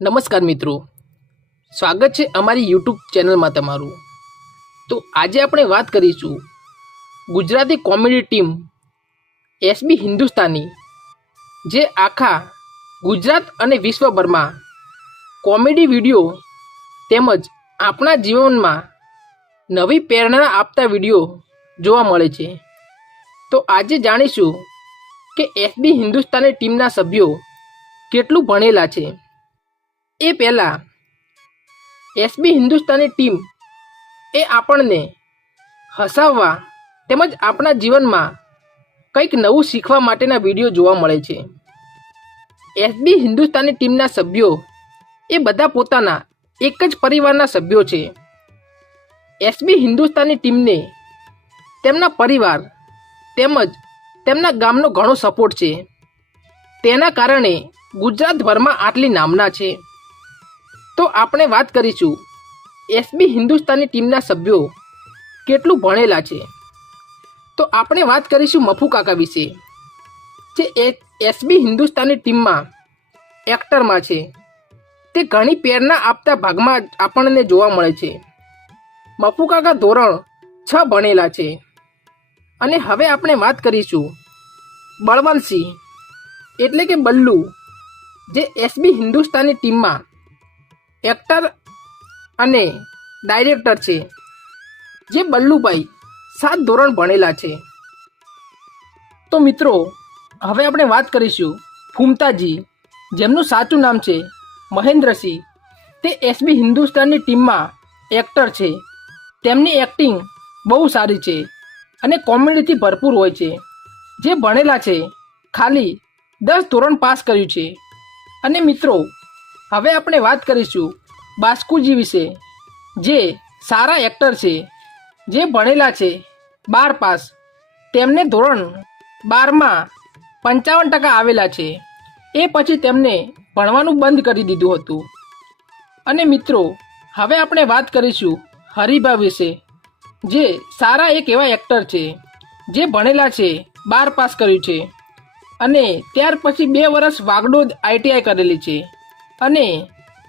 નમસ્કાર મિત્રો. સ્વાગત છે અમારી યુટ્યુબ ચેનલમાં તમારું. તો આજે આપણે વાત કરીશું Gujarati comedy team SB Hindustani, જે આખા ગુજરાત અને વિશ્વભરમાં કોમેડી વીડિયો તેમજ આપણા જીવનમાં નવી પ્રેરણા આપતા વીડિયો જોવા મળે છે. તો આજે જાણીશું કે એસબી હિન્દુસ્તાની ટીમના સભ્યો કેટલું ભણેલા છે. એ પહેલાં એસબી હિન્દુસ્તાની ટીમ એ આપણને હસાવવા તેમજ આપણા જીવનમાં કંઈક નવું શીખવા માટેના વીડિયો જોવા મળે છે. એસબી હિન્દુસ્તાની ટીમના સભ્યો એ બધા પોતાના એક જ પરિવારના સભ્યો છે. એસબી હિન્દુસ્તાની ટીમને તેમના પરિવાર તેમજ તેમના ગામનો ઘણો સપોર્ટ છે. તેના કારણે ગુજરાતભરમાં આટલી નામના છે. તો આપણે વાત કરીશું. એસબી હિન્દુસ્તાની ટીમના સભ્યો કેટલું ભણેલા છે? તો આપણે વાત કરીશું મફુ કાકા વિશે, જે એસબી હિન્દુસ્તાની ટીમમાં એક્ટરમાં છે. તે ઘણી પ્રેરણા આપતા ભાગમાં આપણને જોવા મળે છે. મફુ કાકા ધોરણ છ ભણેલા છે. અને હવે આપણે વાત કરીશું બળવંતસિંહ, એટલે કે બલ્લુ, જે એસબી હિન્દુસ્તાની ટીમમાં એક્ટર અને ડાયરેક્ટર છે, જે બલ્લુભાઈ સાત ધોરણ ભણેલા છે. તો મિત્રો, હવે આપણે વાત કરીશું ફૂમતાજી, જેમનું સાચું નામ છે મહેન્દ્રસિંહ. તે એસબી હિન્દુસ્તાનની ટીમમાં એક્ટર છે. તેમની એક્ટિંગ બહુ સારી છે અને કોમેડીથી ભરપૂર હોય છે. જે ભણેલા છે, ખાલી દસ ધોરણ પાસ કર્યું છે. અને મિત્રો હવે આપણે વાત કરીશું બાસ્કુજી વિશે, જે સારા એક્ટર છે, જે ભણેલા છે, બાર પાસ. તેમને ધોરણ બારમાં પંચાવન ટકા આવેલા છે. એ પછી તેમને ભણવાનું બંધ કરી દીધું હતું. અને મિત્રો, હવે આપણે વાત કરીશું હરિભા વિશે, જે સારા એક એવા એક્ટર છે, જે ભણેલા છે, બાર પાસ કર્યું છે. અને ત્યાર પછી બે વર્ષ વાગડોદ આઈટીઆઈ કરેલી છે. અને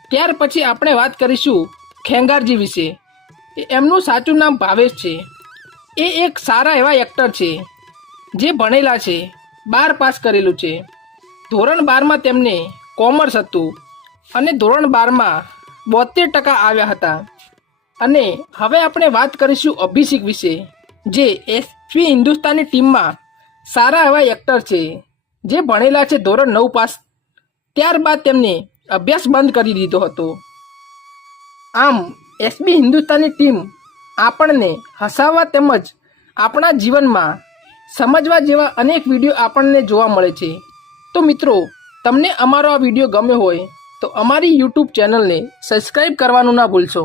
ત્યાર પછી આપણે વાત કરીશું ખેંગારજી વિશે. એમનું સાચું નામ ભાવેશ છે. એ એક સારા એવા એક્ટર છે, જે ભણેલા છે, બાર પાસ કરેલું છે. ધોરણ બારમાં તેમને કોમર્સ હતું અને ધોરણ બારમાં બોતેર ટકા આવ્યા હતા. અને હવે આપણે વાત કરીશું અભિષેક વિશે, જે એસપી હિન્દુસ્તાની ટીમમાં સારા એવા એક્ટર છે, જે ભણેલા છે ધોરણ નવ પાસ. ત્યારબાદ તેમને અભ્યાસ બંધ કરી દીધો હતો. આમ એસબી હિન્દુસ્તાની ટીમ આપણને હસાવવા તેમજ આપણા જીવનમાં સમજવા જેવા અનેક વીડિયો આપણને જોવા મળે છે. તો મિત્રો, તમને અમારો આ વીડિયો ગમ્યો હોય તો અમારી યુટ્યુબ ચેનલને સબસ્ક્રાઈબ કરવાનું ના ભૂલશો.